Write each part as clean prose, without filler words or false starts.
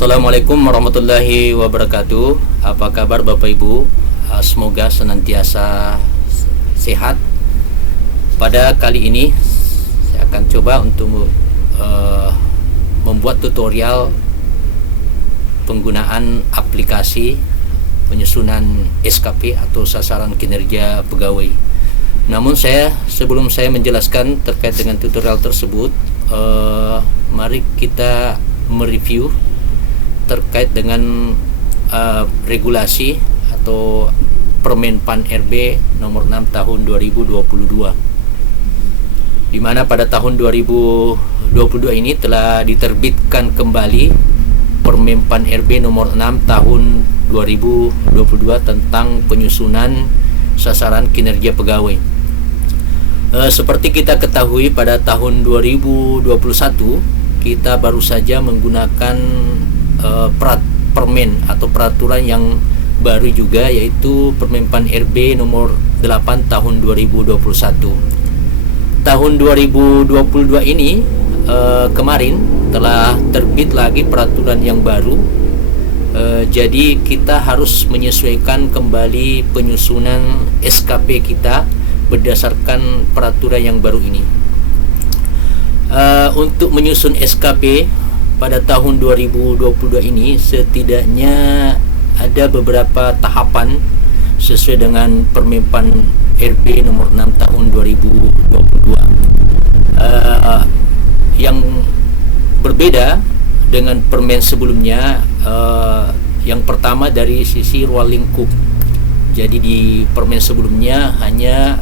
Assalamualaikum warahmatullahi wabarakatuh. Apa kabar Bapak Ibu? Semoga senantiasa sehat. Pada kali ini saya akan coba untuk membuat tutorial penggunaan aplikasi penyusunan SKP atau sasaran kinerja pegawai. Namun sebelum saya menjelaskan terkait dengan tutorial tersebut, mari kita mereview terkait dengan regulasi atau Permen PAN RB nomor 6 tahun 2022, di mana pada tahun 2022 ini telah diterbitkan kembali Permen PAN RB nomor 6 tahun 2022 tentang penyusunan sasaran kinerja pegawai. Seperti kita ketahui, pada tahun 2021 kita baru saja menggunakan permen atau peraturan yang baru juga, yaitu Permen PAN RB nomor 8 tahun 2021. Tahun 2022 ini kemarin telah terbit lagi peraturan yang baru. Jadi kita harus menyesuaikan kembali penyusunan SKP kita berdasarkan peraturan yang baru ini. Untuk menyusun SKP pada tahun 2022 ini setidaknya ada beberapa tahapan sesuai dengan Permen PAN RB nomor 6 tahun 2022. Yang berbeda dengan permen sebelumnya, yang pertama dari sisi ruang lingkup. Jadi di permen sebelumnya hanya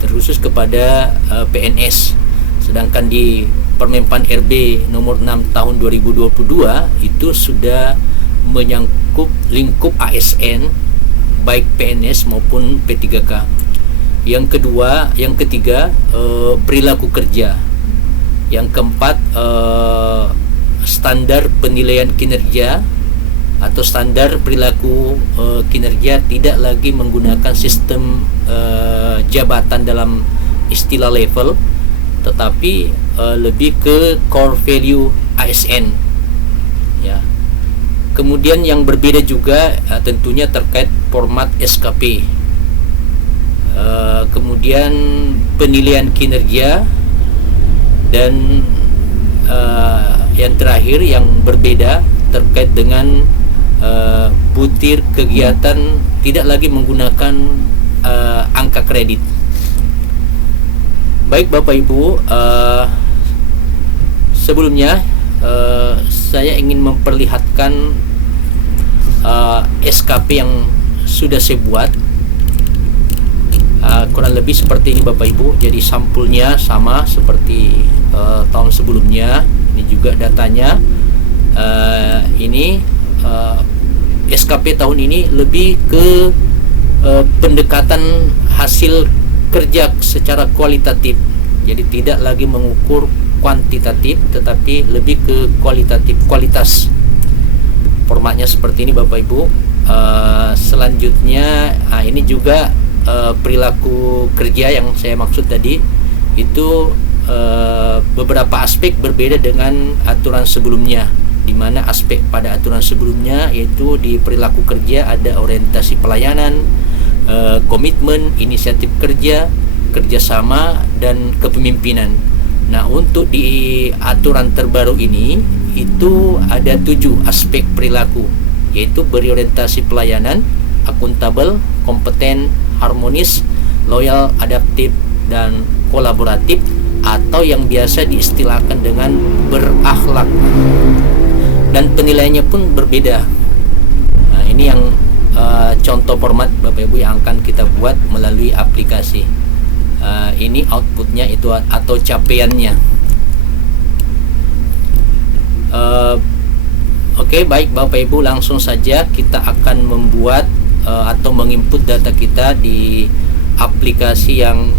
terkhusus kepada PNS, sedangkan di Permen PAN RB nomor 6 tahun 2022 itu sudah menyangkut lingkup ASN, baik PNS maupun P3K. Yang ketiga perilaku kerja. Yang keempat standar penilaian kinerja atau standar perilaku kinerja, tidak lagi menggunakan sistem jabatan dalam istilah level, tetapi lebih ke core value ASN ya. Kemudian yang berbeda juga tentunya terkait format SKP. Kemudian penilaian kinerja, dan yang terakhir yang berbeda terkait dengan butir kegiatan, tidak lagi menggunakan angka kredit. Baik Bapak Ibu, sebelumnya saya ingin memperlihatkan SKP yang sudah saya buat. Kurang lebih seperti ini Bapak Ibu. Jadi sampulnya sama seperti tahun sebelumnya. Ini juga datanya. Ini SKP tahun ini lebih ke pendekatan hasil kerja secara kualitatif. Jadi tidak lagi mengukur kuantitatif, tetapi lebih ke kualitas. Formatnya seperti ini Bapak Ibu. Selanjutnya ini juga perilaku kerja yang saya maksud tadi. Itu beberapa aspek berbeda dengan aturan sebelumnya, di mana aspek pada aturan sebelumnya yaitu di perilaku kerja ada orientasi pelayanan, komitmen, inisiatif kerja, kerjasama, dan kepemimpinan. Nah, untuk di aturan terbaru ini itu ada 7 aspek perilaku, yaitu berorientasi pelayanan, akuntabel, kompeten, harmonis, loyal, adaptif, dan kolaboratif, atau yang biasa diistilahkan dengan berakhlak. Dan penilaiannya pun berbeda. Nah, ini yang contoh format Bapak Ibu yang akan kita buat melalui aplikasi. Ini outputnya itu atau capaiannya. Oke, baik Bapak Ibu, langsung saja kita akan membuat atau menginput data kita di aplikasi yang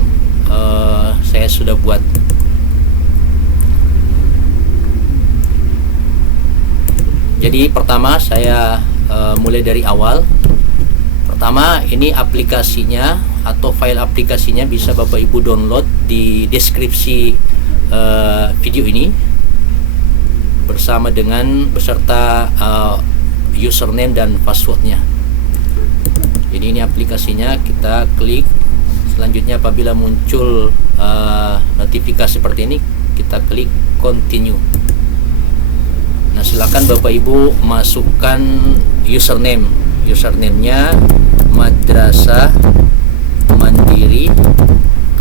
saya sudah buat. Jadi pertama saya mulai dari awal. Pertama, ini aplikasinya atau file aplikasinya bisa Bapak Ibu download di deskripsi video ini bersama dengan beserta username dan passwordnya. Jadi ini aplikasinya, kita klik. Selanjutnya apabila muncul notifikasi seperti ini, kita klik continue. Nah, silakan Bapak Ibu masukkan username-nya Madrasah Mandiri,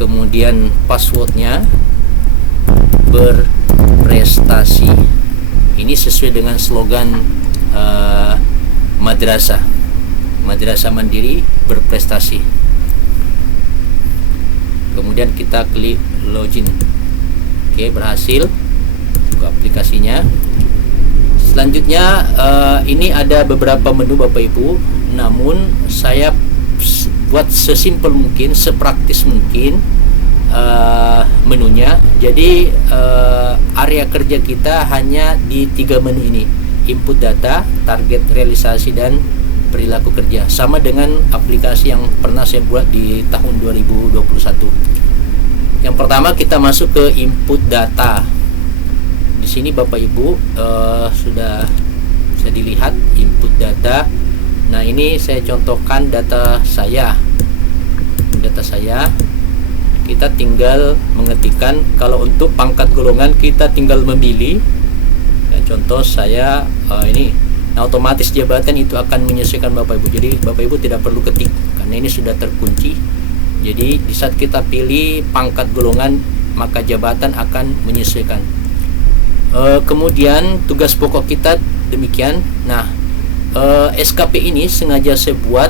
kemudian passwordnya berprestasi. Ini sesuai dengan slogan Madrasah Mandiri berprestasi. Kemudian kita klik login. Oke, berhasil buka aplikasinya. Selanjutnya ini ada beberapa menu Bapak Ibu, namun saya buat sesimpel mungkin, sepraktis mungkin menunya. Jadi area kerja kita hanya di 3 menu ini: input data, target realisasi, dan perilaku kerja. Sama dengan aplikasi yang pernah saya buat di tahun 2021. Yang pertama kita masuk ke input data. Di sini Bapak Ibu sudah bisa dilihat input data. Nah, ini saya contohkan data saya. Kita tinggal mengetikkan. Kalau untuk pangkat golongan kita tinggal memilih. Nah, contoh saya ini. Nah, otomatis jabatan itu akan menyesuaikan Bapak Ibu. Jadi Bapak Ibu tidak perlu ketik karena ini sudah terkunci. Jadi di saat kita pilih pangkat golongan, maka jabatan akan menyesuaikan. Kemudian tugas pokok kita demikian. Nah, SKP ini sengaja saya buat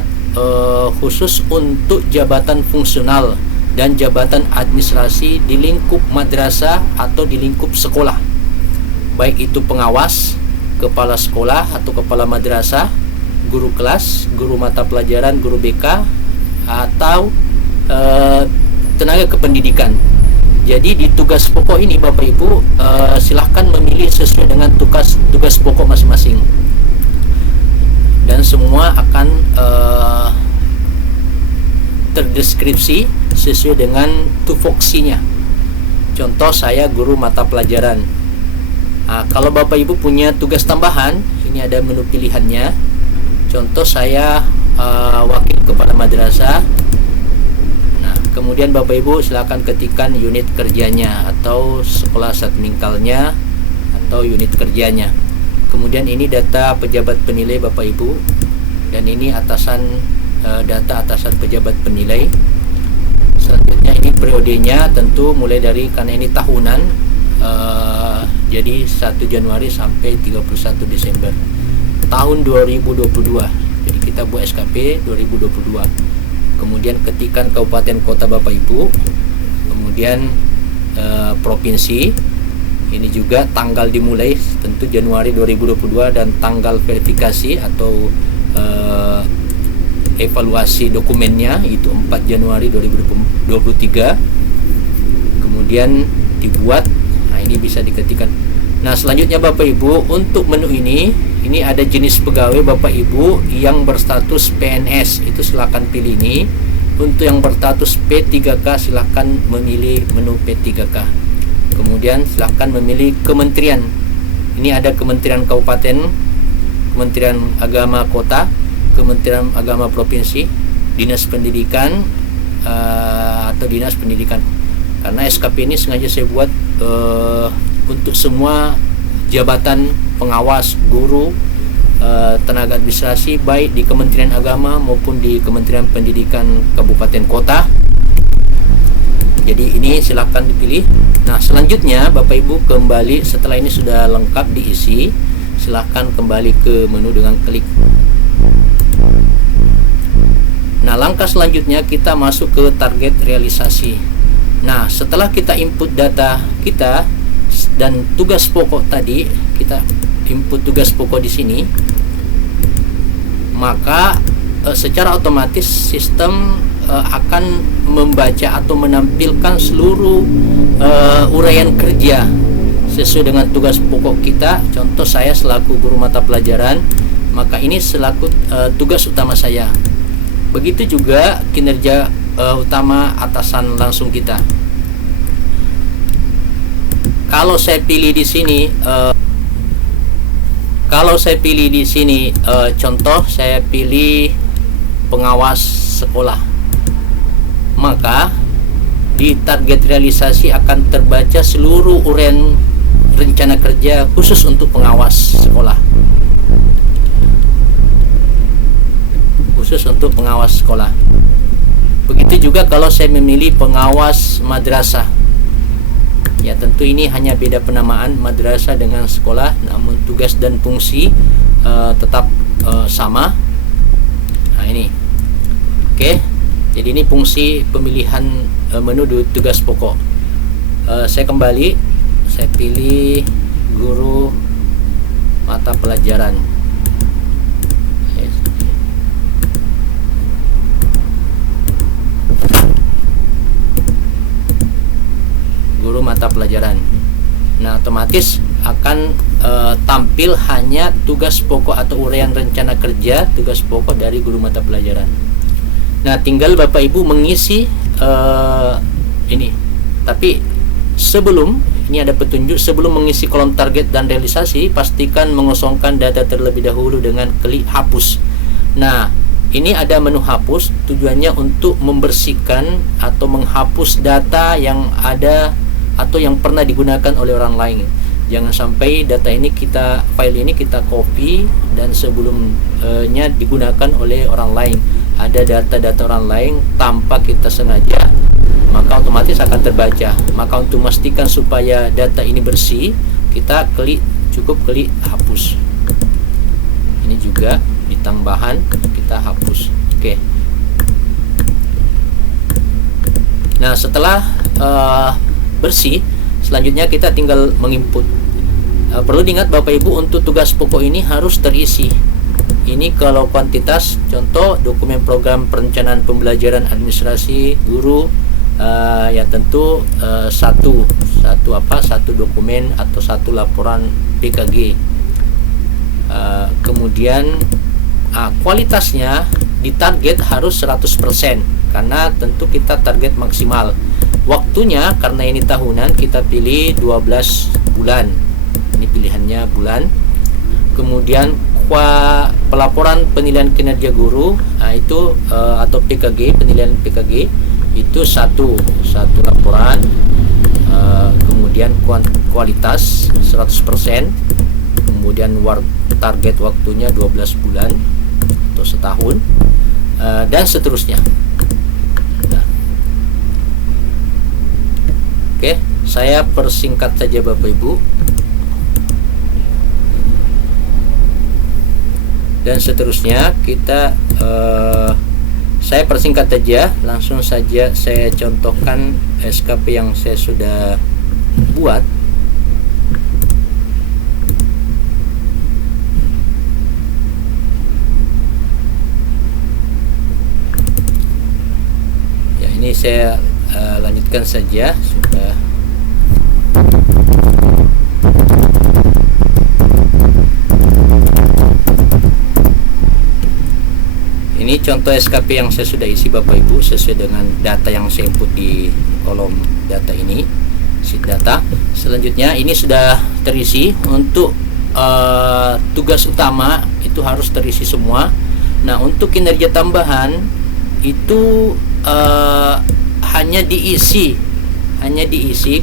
khusus untuk jabatan fungsional dan jabatan administrasi di lingkup madrasah atau di lingkup sekolah, baik itu pengawas, kepala sekolah atau kepala madrasah, guru kelas, guru mata pelajaran, guru BK, atau tenaga kependidikan. Jadi di tugas pokok ini Bapak Ibu silahkan memilih sesuai dengan tugas pokok masing-masing, dan semua akan terdeskripsi sesuai dengan tupoksinya. Contoh saya guru mata pelajaran. Nah, kalau Bapak Ibu punya tugas tambahan, ini ada menu pilihannya. Contoh saya wakil kepala madrasah. Nah, kemudian Bapak Ibu silakan ketikkan unit kerjanya atau sekolah satmingkalnya atau unit kerjanya. Kemudian ini data pejabat penilai Bapak Ibu, dan ini data atasan pejabat penilai. Selanjutnya ini periodenya, tentu mulai dari, karena ini tahunan, jadi 1 Januari sampai 31 Desember tahun 2022. Jadi kita buat SKP 2022. Kemudian ketikkan kabupaten kota Bapak Ibu, kemudian provinsi. Ini juga tanggal dimulai, tentu Januari 2022, dan tanggal verifikasi atau evaluasi dokumennya itu 4 Januari 2023. Kemudian dibuat. Nah, ini bisa diketikkan. Nah, selanjutnya Bapak Ibu, untuk menu ini ada jenis pegawai Bapak Ibu yang berstatus PNS, itu silakan pilih ini. Untuk yang berstatus P3K silakan memilih menu P3K. Kemudian silakan memilih kementerian. Ini ada Kementerian Kabupaten, Kementerian Agama Kota, Kementerian Agama Provinsi, Dinas Pendidikan atau Dinas Pendidikan. Karena SKP ini sengaja saya buat untuk semua jabatan pengawas, guru, tenaga administrasi, baik di Kementerian Agama maupun di Kementerian Pendidikan Kabupaten Kota. Jadi ini silakan dipilih. Nah, selanjutnya Bapak Ibu kembali, setelah ini sudah lengkap diisi, silakan kembali ke menu dengan klik. Nah, langkah selanjutnya kita masuk ke target realisasi. Nah, setelah kita input data kita dan tugas pokok tadi, kita input tugas pokok di sini, maka secara otomatis sistem akan membaca atau menampilkan seluruh uraian kerja sesuai dengan tugas pokok kita. Contoh saya selaku guru mata pelajaran, maka ini selaku tugas utama saya. Begitu juga kinerja utama atasan langsung kita. Kalau saya pilih di sini Kalau saya pilih di sini, contoh saya pilih pengawas sekolah, maka di target realisasi akan terbaca seluruh uraian rencana kerja khusus untuk pengawas sekolah. Khusus untuk pengawas sekolah. Begitu juga kalau saya memilih pengawas madrasah. Ya, tentu ini hanya beda penamaan madrasah dengan sekolah, namun tugas dan fungsi tetap sama. Nah, ini. Oke. Jadi ini fungsi pemilihan menu tugas pokok. Saya kembali, saya pilih guru mata pelajaran. Guru mata pelajaran. Nah, otomatis akan tampil hanya tugas pokok atau uraian rencana kerja tugas pokok dari guru mata pelajaran. Nah, tinggal Bapak Ibu mengisi ini. Tapi sebelum ini ada petunjuk, sebelum mengisi kolom target dan realisasi, pastikan mengosongkan data terlebih dahulu dengan klik hapus. Nah, ini ada menu hapus, tujuannya untuk membersihkan atau menghapus data yang ada atau yang pernah digunakan oleh orang lain. Jangan sampai data ini file ini kita copy dan sebelumnya digunakan oleh orang lain. Ada data-data orang lain tanpa kita sengaja, maka otomatis akan terbaca. Maka untuk memastikan supaya data ini bersih, kita cukup klik hapus. Ini juga di tambahan kita hapus. Oke. Nah, setelah bersih, selanjutnya kita tinggal menginput. Perlu diingat Bapak Ibu, untuk tugas pokok ini harus terisi. Ini kalau kuantitas, contoh dokumen program perencanaan pembelajaran administrasi guru, ya tentu satu dokumen atau satu laporan PKG. Kemudian kualitasnya ditarget harus 100% karena tentu kita target maksimal. Waktunya karena ini tahunan, kita pilih 12 bulan. Ini pilihannya bulan. Kemudian pelaporan penilaian kinerja guru, itu atau PKG, penilaian PKG itu satu laporan. Kemudian kualitas 100%. Kemudian target waktunya 12 bulan atau setahun, dan seterusnya. Oke, saya persingkat saja Bapak Ibu. Dan seterusnya kita saya persingkat saja, langsung saja saya contohkan SKP yang saya sudah buat. Ya, ini saya lanjutkan saja sudah. Ini contoh SKP yang saya sudah isi Bapak Ibu sesuai dengan data yang saya input di kolom data ini, sheet data. Selanjutnya ini sudah terisi. Untuk tugas utama itu harus terisi semua. Nah, untuk kinerja tambahan itu hanya diisi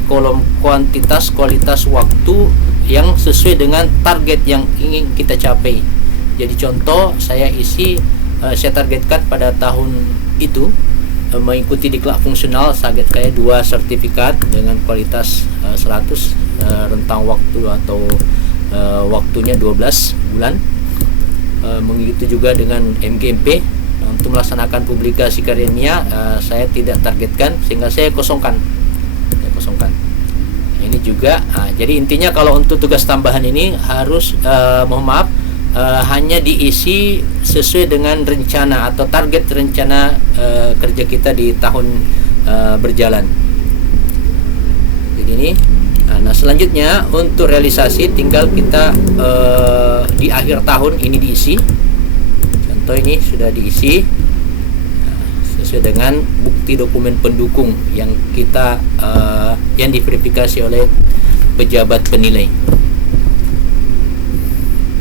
kolom kuantitas, kualitas, waktu yang sesuai dengan target yang ingin kita capai. Jadi contoh saya saya targetkan pada tahun itu mengikuti diklat fungsional target kayak 2 sertifikat dengan kualitas 100, rentang waktu atau waktunya 12 bulan. Mengikuti juga dengan MGMP. Untuk melaksanakan publikasi karya ilmiah saya tidak targetkan sehingga saya kosongkan. Ini juga jadi intinya kalau untuk tugas tambahan ini harus hanya diisi sesuai dengan rencana atau target rencana kerja kita di tahun berjalan. Jadi ini. Nah, selanjutnya untuk realisasi tinggal kita di akhir tahun ini diisi. Contoh ini sudah diisi sesuai dengan bukti dokumen pendukung yang kita yang diverifikasi oleh pejabat penilai.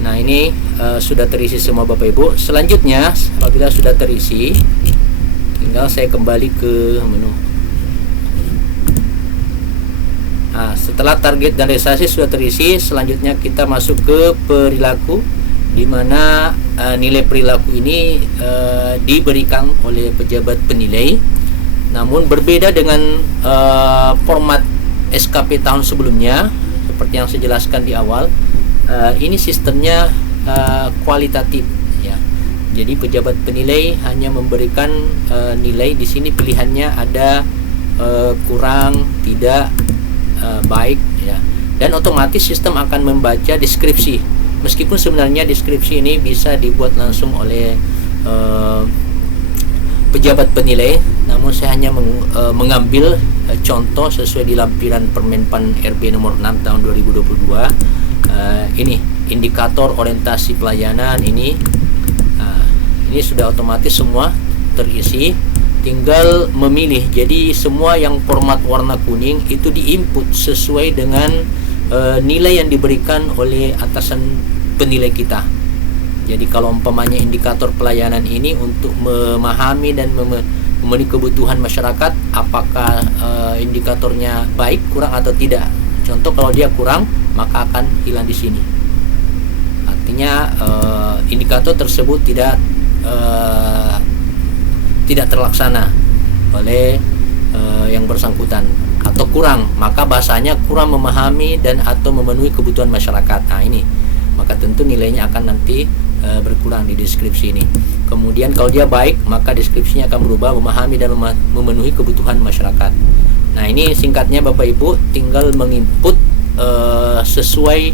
Nah, ini sudah terisi semua Bapak Ibu. Selanjutnya apabila sudah terisi, tinggal saya kembali ke menu. Nah, setelah target dan realisasi sudah terisi, selanjutnya kita masuk ke perilaku, di mana nilai perilaku ini diberikan oleh pejabat penilai, namun berbeda dengan format SKP tahun sebelumnya. Seperti yang saya jelaskan di awal, ini sistemnya kualitatif, ya. Jadi pejabat penilai hanya memberikan nilai. Di sini pilihannya ada kurang, tidak, baik, ya. Dan otomatis sistem akan membaca deskripsi. Meskipun sebenarnya deskripsi ini bisa dibuat langsung oleh pejabat penilai, namun saya hanya mengambil contoh sesuai di lampiran Permenpan RB nomor 6 tahun 2022. Ini indikator orientasi pelayanan ini. Ini sudah otomatis semua terisi, tinggal memilih. Jadi semua yang format warna kuning itu diinput sesuai dengan nilai yang diberikan oleh atasan penilai kita. Jadi kalau umpamanya indikator pelayanan ini untuk memahami dan memenuhi kebutuhan masyarakat, apakah indikatornya baik, kurang atau tidak. Contoh kalau dia kurang, maka akan hilang di sini. Artinya indikator tersebut tidak terlaksana oleh yang bersangkutan, atau kurang, maka bahasanya kurang memahami dan atau memenuhi kebutuhan masyarakat. Nah ini, maka tentu nilainya akan nanti berkurang di deskripsi ini. Kemudian kalau dia baik, maka deskripsinya akan berubah, memahami dan memenuhi kebutuhan masyarakat. Nah ini singkatnya Bapak Ibu, tinggal menginput sesuai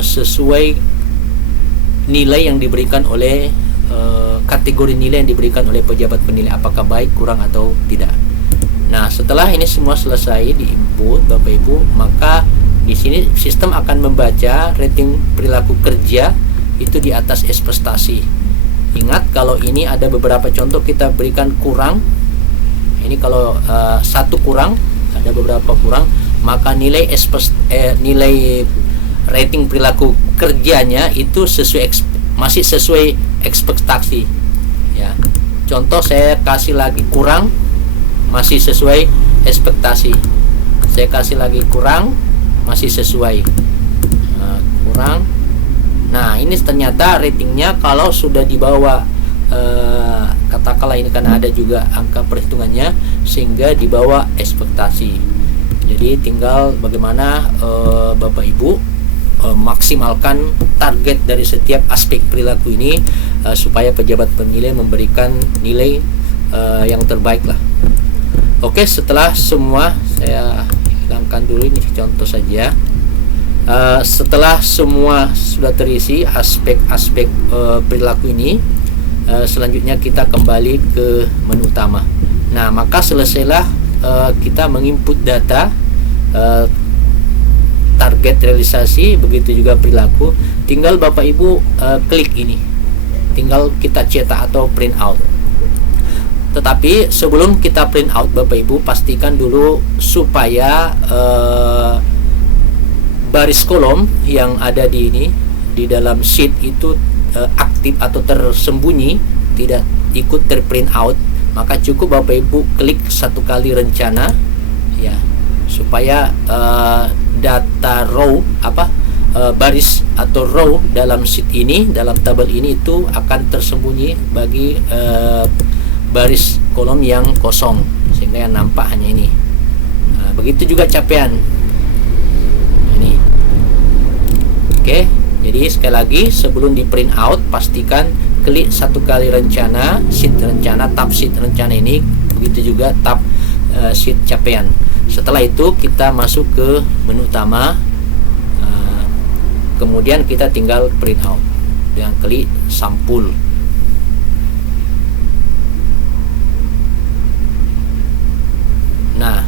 sesuai nilai yang diberikan oleh kategori nilai yang diberikan oleh pejabat penilai, apakah baik, kurang atau tidak. Nah setelah ini semua selesai diinput Bapak Ibu, maka di sini sistem akan membaca rating perilaku kerja itu di atas S prestasi. Ingat, kalau ini ada beberapa contoh kita berikan kurang. Ini kalau satu kurang, ada beberapa kurang, maka nilai nilai rating perilaku kerjanya itu masih sesuai ekspektasi, ya. Contoh saya kasih lagi kurang, masih sesuai ekspektasi. Saya kasih lagi kurang, masih sesuai. Kurang. Nah ini ternyata ratingnya kalau sudah dibawa, katakanlah ini karena ada juga angka perhitungannya, sehingga dibawa ekspektasi. Jadi tinggal bagaimana Bapak Ibu maksimalkan target dari setiap aspek perilaku ini, supaya pejabat penilai memberikan nilai yang terbaik lah. Oke, setelah semua, saya hilangkan dulu ini contoh saja. Setelah semua sudah terisi aspek-aspek perilaku ini, selanjutnya kita kembali ke menu utama. Nah maka selesailah kita menginput data target realisasi, begitu juga perilaku. Tinggal Bapak Ibu klik ini, tinggal kita cetak atau print out. Tetapi sebelum kita print out Bapak Ibu, pastikan dulu supaya baris kolom yang ada di dalam sheet itu aktif atau tersembunyi, tidak ikut terprint out. Maka cukup Bapak Ibu klik satu kali rencana, ya, supaya data row baris atau row dalam sheet ini, dalam tabel ini itu akan tersembunyi bagi baris kolom yang kosong, sehingga yang nampak hanya ini. Nah, begitu juga capaian ini. Oke, jadi sekali lagi sebelum di print out, pastikan klik satu kali rencana, sheet rencana, tab sheet rencana ini, begitu juga tab sheet capaian. Setelah itu kita masuk ke menu utama, kemudian kita tinggal print out dengan klik sampul. Nah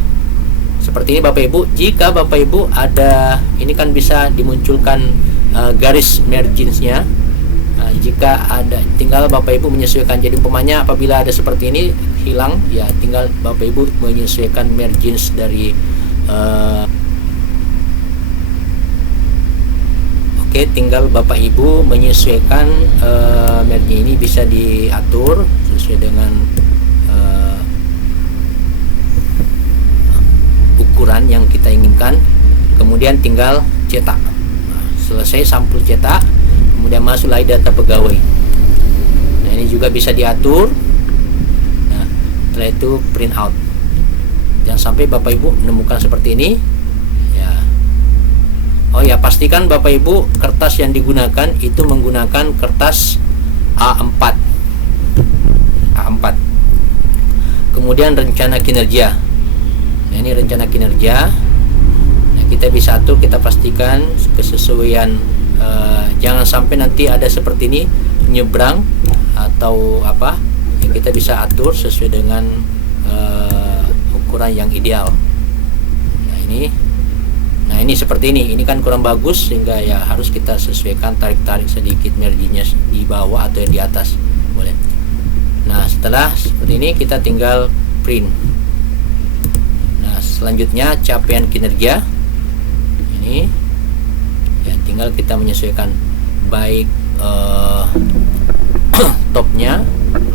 seperti ini Bapak Ibu. Jika Bapak Ibu ada, ini kan bisa dimunculkan garis marginsnya. Nah, jika ada, tinggal Bapak Ibu menyesuaikan. Jadi umpamanya apabila ada seperti ini hilang, ya tinggal Bapak Ibu menyesuaikan margins dari Oke, tinggal Bapak Ibu menyesuaikan merge ini bisa diatur sesuai dengan ukuran yang kita inginkan. Kemudian tinggal cetak. Nah, selesai sampul cetak, kemudian masuk lagi data pegawai. Nah, ini juga bisa diatur. Nah, setelah itu print out. Jangan sampai Bapak Ibu menemukan seperti ini. Oh ya, pastikan Bapak Ibu kertas yang digunakan itu menggunakan kertas A4. Kemudian rencana kinerja. Nah, ini rencana kinerja. Nah, kita bisa atur, kita pastikan kesesuaian. Jangan sampai nanti ada seperti ini nyebrang atau apa. Yang kita bisa atur sesuai dengan ukuran yang ideal. Nah, ini seperti ini kan kurang bagus, sehingga ya harus kita sesuaikan, tarik sedikit marginnya di bawah atau yang di atas, boleh. Nah, setelah seperti ini kita tinggal print. Nah, selanjutnya capaian kinerja. Ini ya tinggal kita menyesuaikan baik topnya,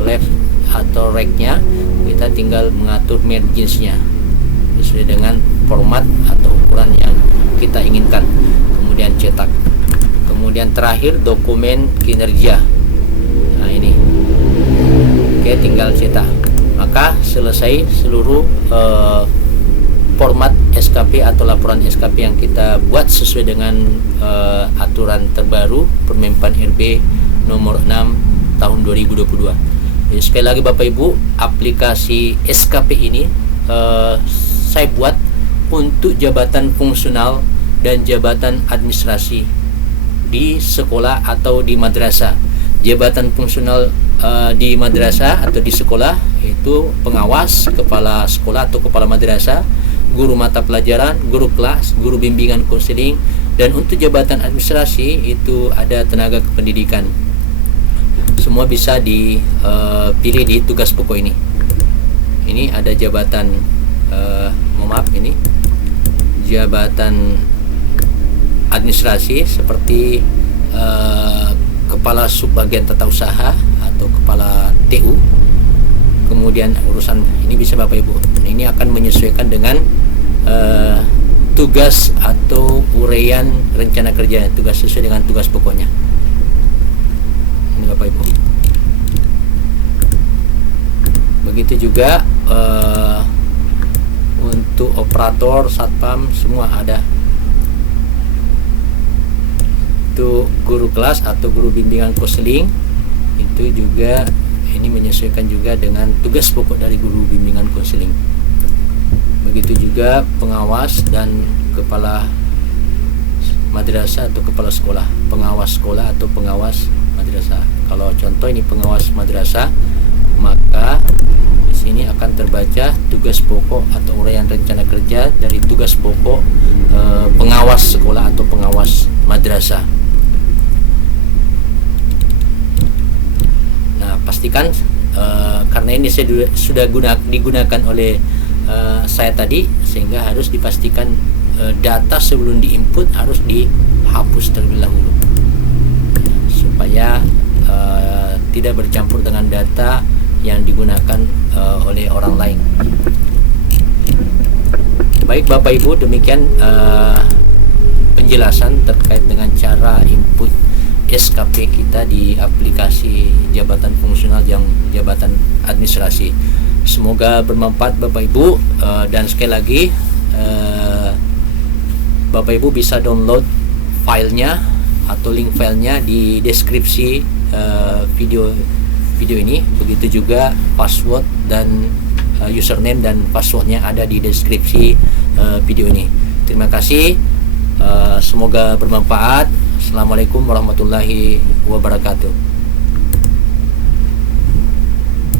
left atau right-nya, kita tinggal mengatur marginsnya sesuai dengan format atau ukuran yang kita inginkan. Kemudian cetak. Kemudian terakhir dokumen kinerja. Nah, ini. Oke, tinggal cetak. Maka selesai seluruh format SKP atau laporan SKP yang kita buat sesuai dengan aturan terbaru Permenpan RB nomor 6 tahun 2022. Jadi sekali lagi Bapak Ibu, aplikasi SKP ini saya buat untuk jabatan fungsional dan jabatan administrasi di sekolah atau di madrasah. Jabatan fungsional di madrasah atau di sekolah itu pengawas, kepala sekolah atau kepala madrasah, guru mata pelajaran, guru kelas, guru bimbingan konseling, dan untuk jabatan administrasi itu ada tenaga kependidikan. Semua bisa dipilih di tugas pokok ini. Ini ada jabatan ini jabatan administrasi seperti kepala subbagian tata usaha atau kepala TU. Kemudian urusan ini bisa Bapak Ibu. Ini akan menyesuaikan dengan tugas atau uraian rencana kerja, tugas sesuai dengan tugas pokoknya. Ini Bapak Ibu. Begitu juga untuk operator, satpam, semua ada. Itu guru kelas atau guru bimbingan konseling, itu juga ini menyesuaikan juga dengan tugas pokok dari guru bimbingan konseling. Begitu juga pengawas dan kepala madrasah atau kepala sekolah, pengawas sekolah atau pengawas madrasah. Kalau contoh ini pengawas madrasah, maka ini akan terbaca tugas pokok atau uraian rencana kerja dari tugas pokok pengawas sekolah atau pengawas madrasah. Nah, pastikan karena ini sudah digunakan oleh saya tadi, sehingga harus dipastikan data sebelum diinput harus dihapus terlebih dahulu supaya tidak bercampur dengan data yang digunakan oleh orang lain. Baik Bapak Ibu, demikian penjelasan terkait dengan cara input SKP kita di aplikasi jabatan fungsional yang jabatan administrasi. Semoga bermanfaat Bapak Ibu, dan sekali lagi Bapak Ibu bisa download filenya atau link filenya di deskripsi video ini. Begitu juga password dan username dan passwordnya ada di deskripsi video ini. Terima kasih, semoga bermanfaat. Assalamualaikum warahmatullahi wabarakatuh.